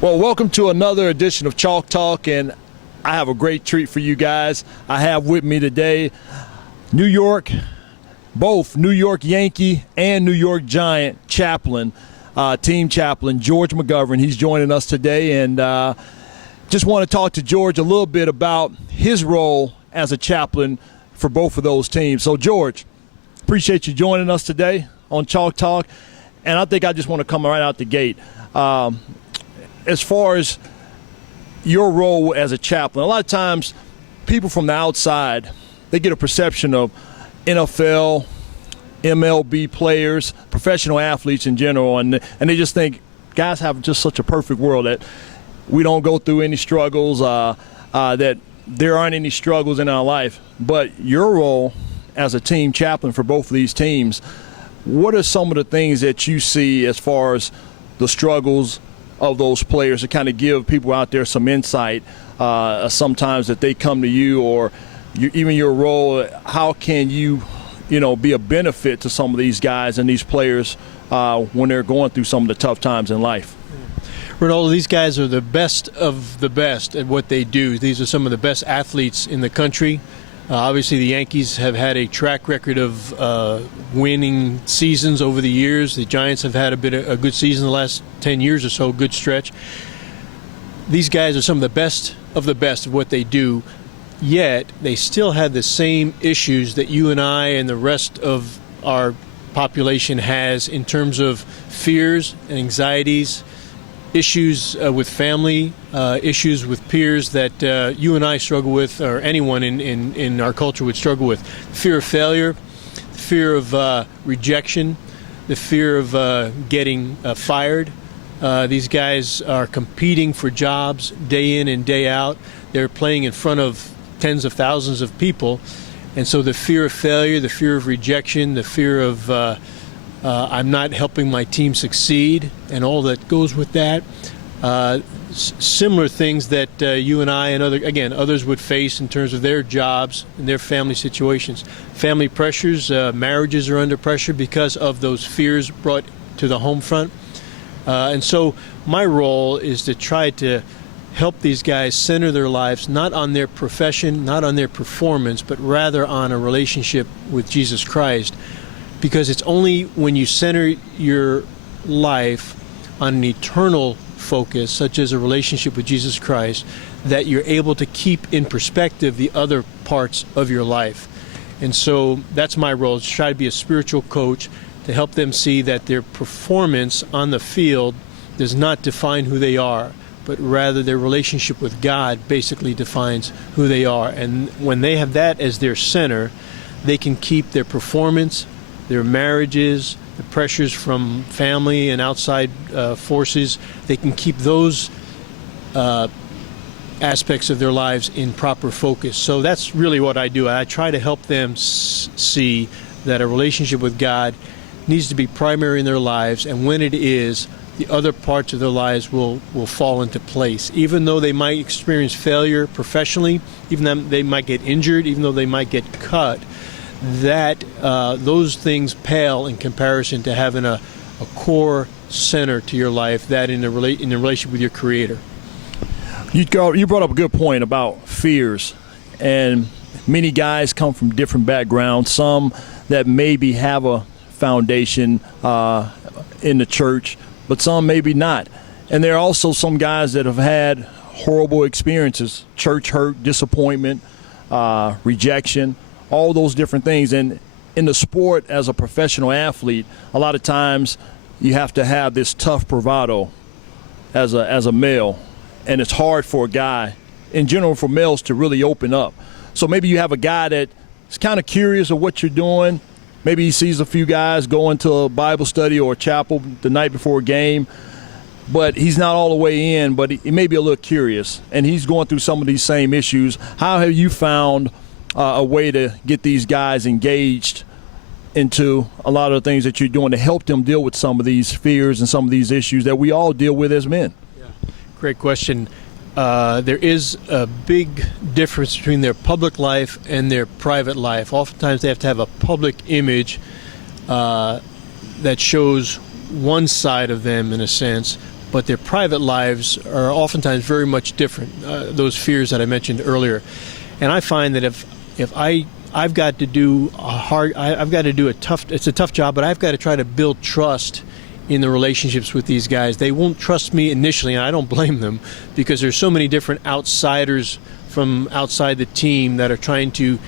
Well, welcome to another edition of Chalk Talk, and I have a great treat for you guys. I have with me today both New York Yankee and New York Giant chaplain, team chaplain, George McGovern. He's joining us today, and just want to talk to George a little bit about his role as a chaplain for both of those teams. So, George, appreciate you joining us today on Chalk Talk, and I think I just want to come right out the gate. As far as your role as a chaplain, a lot of times people from the outside, they get a perception of NFL, MLB players, professional athletes in general, and they just think guys have just such a perfect world that we don't go through any struggles, that there aren't any struggles in our life. But your role as a team chaplain for both of these teams, what are some of the things that you see as far as the struggles of those players to kind of give people out there some insight sometimes that they come to you, or even your role, how can you be a benefit to some of these guys and these players when they're going through some of the tough times in life? Renaldo, these guys are the best of the best at what they do. These are some of the best athletes in the country. Obviously, the Yankees have had a track record of winning seasons over the years. The Giants have had a good season the last 10 years or so, good stretch. These guys are some of the best of what they do, yet they still have the same issues that you and I and the rest of our population has in terms of fears and anxieties, issues with family, issues with peers that you and I struggle with, or anyone in our culture would struggle with. Fear of failure, fear of rejection, the fear of getting fired. These guys are competing for jobs day in and day out. They're playing in front of tens of thousands of people. And so the fear of failure, the fear of rejection, the fear of I'm not helping my team succeed, and all that goes with that. Similar things that you and I and others would face in terms of their jobs and their family situations. Family pressures, marriages are under pressure because of those fears brought to the home front. And so my role is to try to help these guys center their lives not on their profession, not on their performance, but rather on a relationship with Jesus Christ. Because it's only when you center your life on an eternal focus, such as a relationship with Jesus Christ, that you're able to keep in perspective the other parts of your life. And so that's my role, to try to be a spiritual coach, to help them see that their performance on the field does not define who they are, but rather their relationship with God basically defines who they are. And when they have that as their center, they can keep their performance, their marriages, the pressures from family and outside forces, they can keep those aspects of their lives in proper focus. So that's really what I do. I try to help them see that a relationship with God needs to be primary in their lives, and when it is, the other parts of their lives will fall into place. Even though they might experience failure professionally, even though they might get injured, even though they might get cut, that those things pale in comparison to having a core center to your life, that in the relationship with your Creator. You brought up a good point about fears, and many guys come from different backgrounds, some that maybe have a foundation in the church, but some maybe not. And there are also some guys that have had horrible experiences, church hurt, disappointment, rejection, all those different things. And in the sport, as a professional athlete, a lot of times you have to have this tough bravado as a male, and it's hard for a guy in general for males to really open up. So maybe you have a guy that is kind of curious of what you're doing. Maybe he sees a few guys going to a Bible study or a chapel the night before a game, but he's not all the way in, but he may be a little curious, and he's going through some of these same issues. How have you found a way to get these guys engaged into a lot of the things that you're doing to help them deal with some of these fears and some of these issues that we all deal with as men? Yeah. Great question. There is a big difference between their public life and their private life. Oftentimes they have to have a public image that shows one side of them in a sense, but their private lives are oftentimes very much different. Those fears that I mentioned earlier, and I find that if I've got to do a tough job, but I've got to try to build trust in the relationships with these guys. They won't trust me initially, and I don't blame them, because there's so many different outsiders from outside the team that are trying to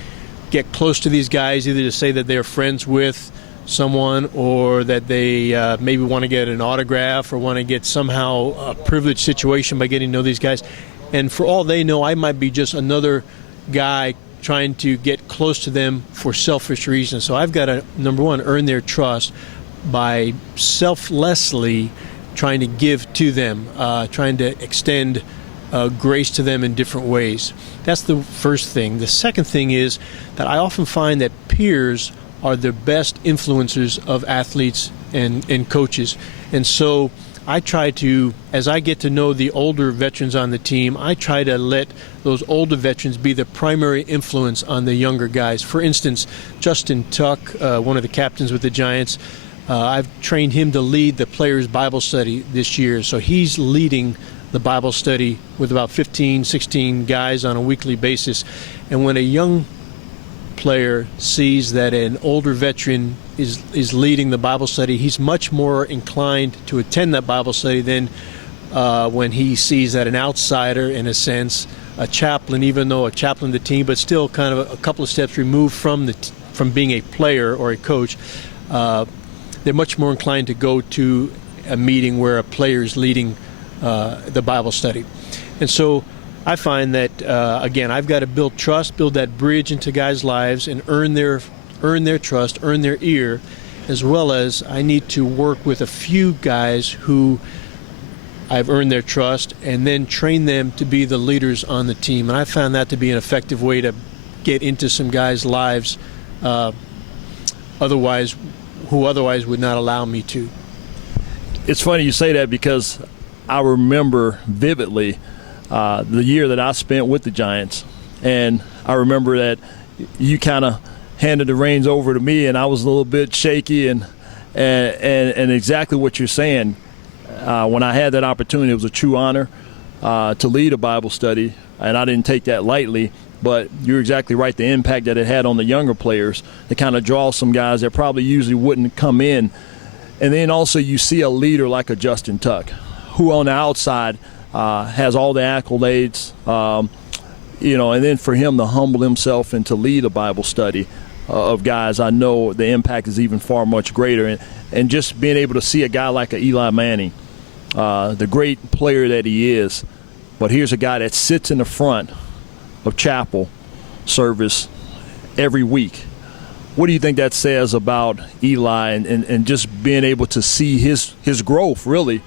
get close to these guys, either to say that they're friends with someone or that they maybe want to get an autograph or want to get somehow a privileged situation by getting to know these guys. And for all they know, I might be just another guy trying to get close to them for selfish reasons. So I've got to, number one, earn their trust by selflessly trying to give to them, trying to extend grace to them in different ways. That's the first thing. The second thing is that I often find that peers are the best influencers of athletes and coaches. And so I try to, as I get to know the older veterans on the team, I try to let those older veterans be the primary influence on the younger guys. For instance, Justin Tuck, one of the captains with the Giants, I've trained him to lead the players' Bible study this year. So he's leading the Bible study with about 15, 16 guys on a weekly basis. And when a young player sees that an older veteran is leading the Bible study, he's much more inclined to attend that Bible study than when he sees that an outsider, in a sense, a chaplain, even though a chaplain of the team, but still kind of a couple of steps removed from being a player or a coach, they're much more inclined to go to a meeting where a player is leading the Bible study. And so I find that, again, I've got to build trust, build that bridge into guys' lives, and earn their trust, earn their ear, as well as I need to work with a few guys who I've earned their trust and then train them to be the leaders on the team. And I found that to be an effective way to get into some guys' lives who otherwise would not allow me to. It's funny you say that, because I remember vividly the year that I spent with the Giants, and I remember that you kind of handed the reins over to me, and I was a little bit shaky, and exactly what you're saying. When I had that opportunity, it was a true honor to lead a Bible study, and I didn't take that lightly. But you're exactly right, the impact that it had on the younger players to kind of draw some guys that probably usually wouldn't come in. And then also you see a leader like a Justin Tuck, who on the outside has all the accolades, and then for him to humble himself and to lead a Bible study of guys, I know the impact is even far much greater. And just being able to see a guy like a Eli Manning, the great player that he is, but here's a guy that sits in the front of chapel service every week. What do you think that says about Eli and just being able to see his growth, really,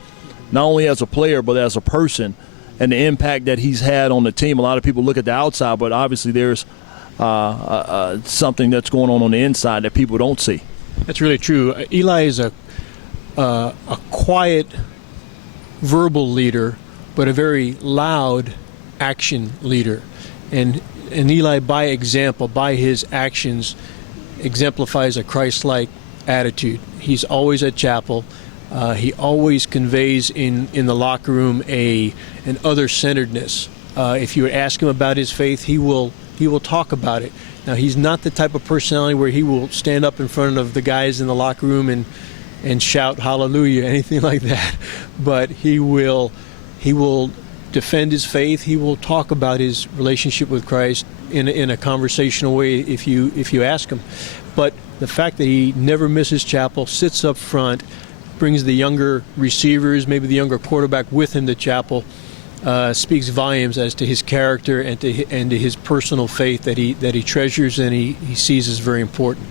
not only as a player but as a person, and the impact that he's had on the team? A lot of people look at the outside, but obviously there's something that's going on the inside that people don't see. That's really true. Eli is a quiet verbal leader, but a very loud action leader. And Eli, by example, by his actions, exemplifies a Christ-like attitude. He's always at chapel. He always conveys in the locker room an other-centeredness. If you ask him about his faith, he will talk about it. Now, he's not the type of personality where he will stand up in front of the guys in the locker room and shout hallelujah, anything like that. But he will defend his faith. He will talk about his relationship with Christ in a conversational way if you ask him. But the fact that he never misses chapel, sits up front, brings the younger receivers, maybe the younger quarterback with him to chapel, speaks volumes as to his character and to his personal faith that he treasures and he sees as very important.